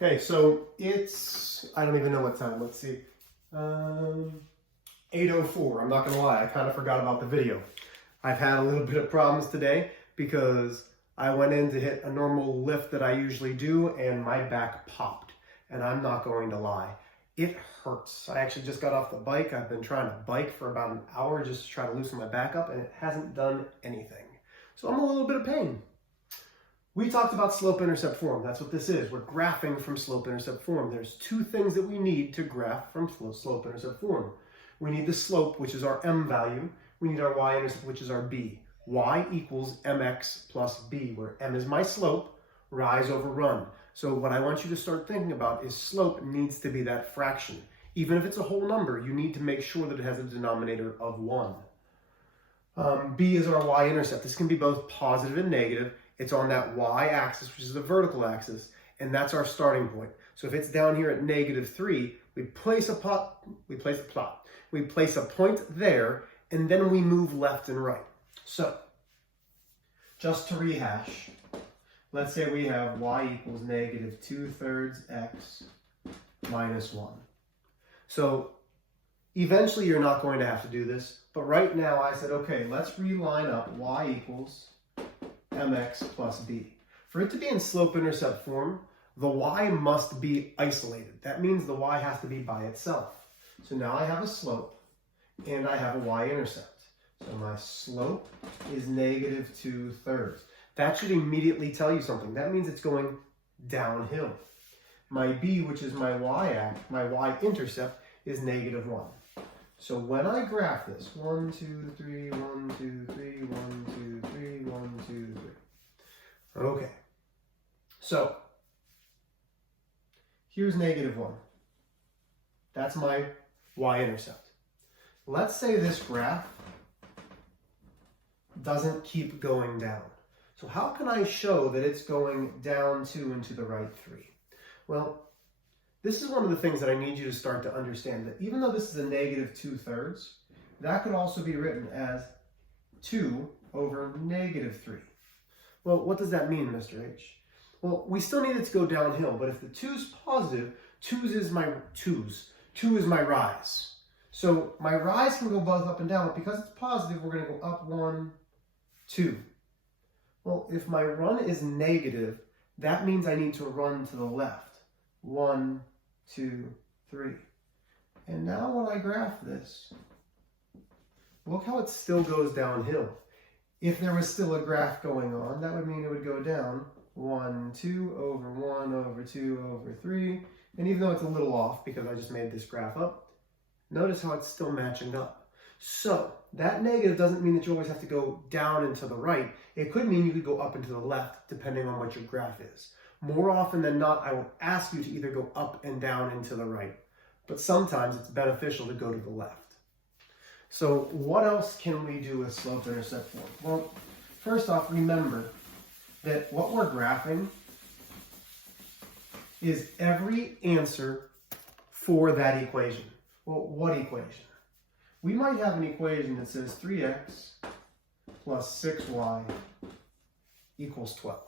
Okay, so it's, I don't even know what time, let's see, 8:04. I'm not gonna lie, I kind of forgot about the video. I've had a little bit of problems today because I went in to hit a normal lift that I usually do and my back popped. And I'm not going to lie, it hurts. I actually just got off the bike. I've been trying to bike for about an hour just to try to loosen my back up and it hasn't done anything. So I'm in a little bit of pain. We talked about slope-intercept form. That's what this is. We're graphing from slope-intercept form. There's two things that we need to graph from slope-intercept form. We need the slope, which is our m value. We need our y-intercept, which is our b. Y equals mx plus b, where m is my slope, rise over run. So what I want you to start thinking about is slope needs to be that fraction. Even if it's a whole number, you need to make sure that it has a denominator of 1. B is our y-intercept. This can be both positive and negative. It's on that y-axis, which is the vertical axis, and that's our starting point. So if it's down here at -3, we place a point there, and then we move left and right. So, just to rehash, let's say we have y equals -2/3 x minus 1. So, eventually you're not going to have to do this, but right now I said, okay, let's reline up y equals mx plus b. For it to be in slope-intercept form, the y must be isolated. That means the y has to be by itself. So now I have a slope and I have a y-intercept. So my slope is -2/3. That should immediately tell you something. That means it's going downhill. My b, which is my y-intercept, is -1. So when I graph this, 1, 2, 3, 1, 2, 3, 1, 2, 3, 1, 2, 3. Okay. So here's -1. That's my y-intercept. Let's say this graph doesn't keep going down. So how can I show that it's going down 2 and to the right 3? Well, this is one of the things that I need you to start to understand, that even though this is a -2/3, that could also be written as 2 over -3. Well, what does that mean, Mr. H? Well, we still need it to go downhill, but if the 2's positive, 2 is my rise. So my rise can go both up and down, but because it's positive, we're going to go up 1, 2. Well, if my run is negative, that means I need to run to the left. 1, 2, 3. And now when I graph this, look how it still goes downhill. If there was still a graph going on, that would mean it would go down 1, 2 over 1 over 2 over 3. And even though it's a little off because I just made this graph up, notice how it's still matching up. So that negative doesn't mean that you always have to go down and to the right. It could mean you could go up and to the left depending on what your graph is. More often than not, I will ask you to either go up and down and to the right, but sometimes it's beneficial to go to the left. So what else can we do with slope-intercept form? Well, first off, remember that what we're graphing is every answer for that equation. Well, what equation? We might have an equation that says 3x plus 6y equals 12.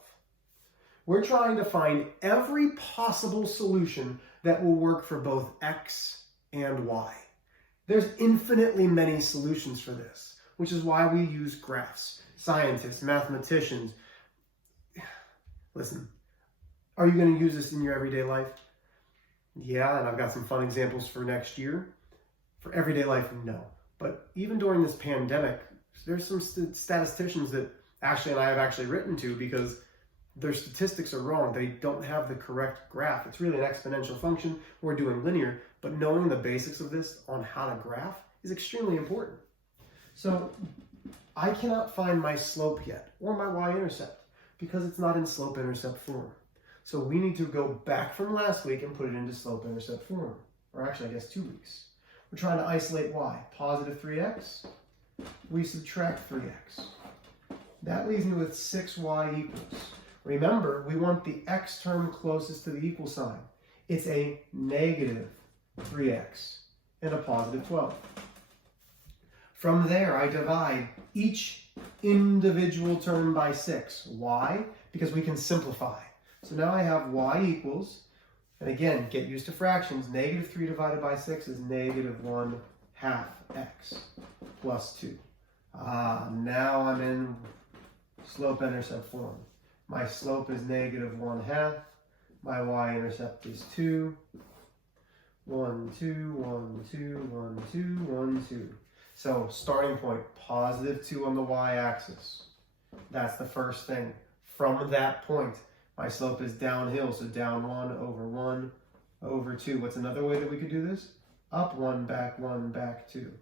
We're trying to find every possible solution that will work for both x and y. There's infinitely many solutions for this, which is why we use graphs. Scientists, mathematicians. Listen, are you going to use this in your everyday life? Yeah, and I've got some fun examples for next year. For everyday life, no. But even during this pandemic, there's some statisticians that Ashley and I have actually written to because their statistics are wrong. They don't have the correct graph. It's really an exponential function. We're doing linear, but knowing the basics of this on how to graph is extremely important. So I cannot find my slope yet or my y-intercept because it's not in slope-intercept form. So we need to go back from last week and put it into slope-intercept form, or actually I guess 2 weeks. We're trying to isolate y. Positive 3x, we subtract 3x. That leaves me with 6y equals. Remember, we want the x term closest to the equal sign. It's a -3x and a positive 12. From there, I divide each individual term by 6. Why? Because we can simplify. So now I have y equals And again, get used to fractions. Negative 3 divided by 6 is negative 1/2 x plus 2. Now I'm in slope-intercept form. My slope is negative 1/2. My y-intercept is 2. 1, 2, 1, 2, 1, 2, 1, 2. So starting point, positive 2 on the y-axis. That's the first thing. From that point, my slope is downhill, so down 1 over 2. What's another way that we could do this? Up 1, back 2.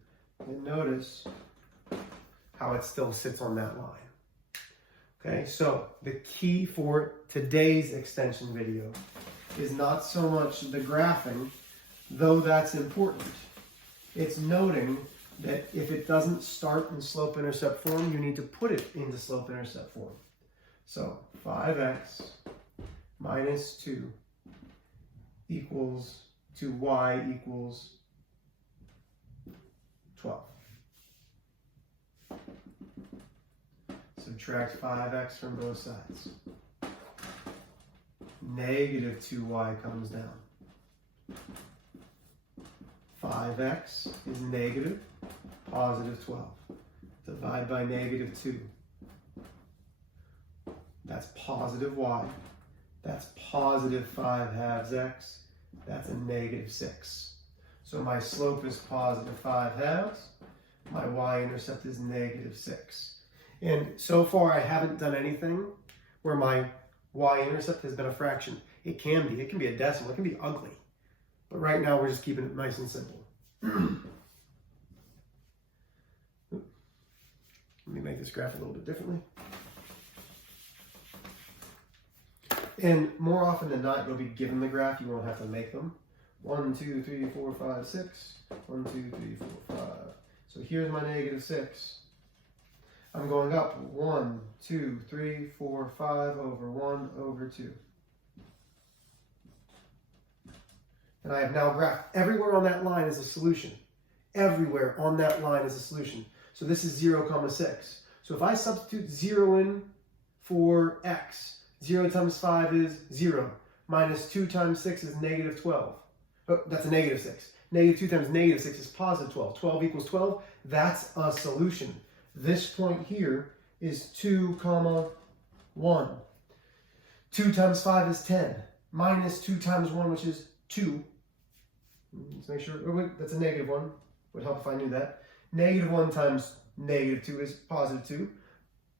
And notice how it still sits on that line. Okay, so the key for today's extension video is not so much the graphing, though that's important. It's noting that if it doesn't start in slope-intercept form, you need to put it into slope-intercept form. So 5x minus 2 equals to y equals 12. Subtract 5x from both sides. Negative 2y comes down. 5x is negative, positive 12. Divide by negative 2. That's positive y. That's positive 5/2 x. That's a negative 6. So my slope is positive 5/2. My y-intercept is negative 6. And so far I haven't done anything where my y-intercept has been a fraction. It can be a decimal, it can be ugly. But right now we're just keeping it nice and simple. Let me make this graph a little bit differently. And more often than not, you'll be given the graph, you won't have to make them. 1, 2, 3, 4, 5, 6. 1, 2, 3, 4, 5. So here's my negative 6. I'm going up 1, 2, 3, 4, 5 over 1 over 2. And I have now graphed. Everywhere on that line is a solution. Everywhere on that line is a solution. So this is 0, 6. So if I substitute 0 in for x, 0 times 5 is 0. Minus 2 times 6 is negative 12. Oh, that's a negative 6. Negative 2 times negative 6 is positive 12. 12 equals 12. That's a solution. This point here is 2, 1. 2 times 5 is 10. Minus 2 times 1, which is 2. Let's make sure. Oh, wait, that's a negative 1. Would help if I knew that. Negative 1 times negative 2 is positive 2.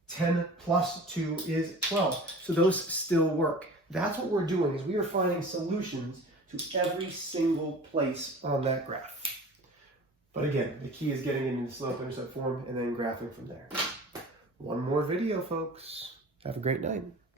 10 plus 2 is 12. So those still work. That's what we're doing, is we are finding solutions to every single place on that graph. But again, the key is getting it into slope-intercept form and then graphing from there. One more video, folks. Have a great night.